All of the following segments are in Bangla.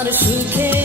আমার সুখের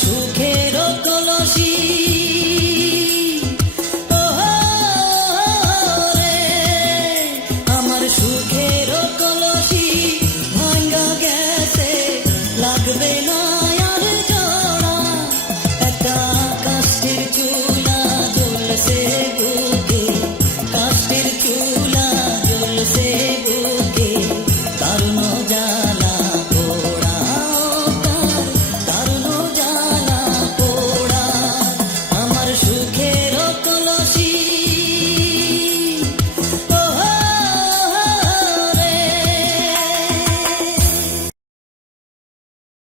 সুখের কলসী। আমার সুখের কলসী ভাঙ্গা গেছে লাগবে না কাষ্টের চুলা জ্বলছে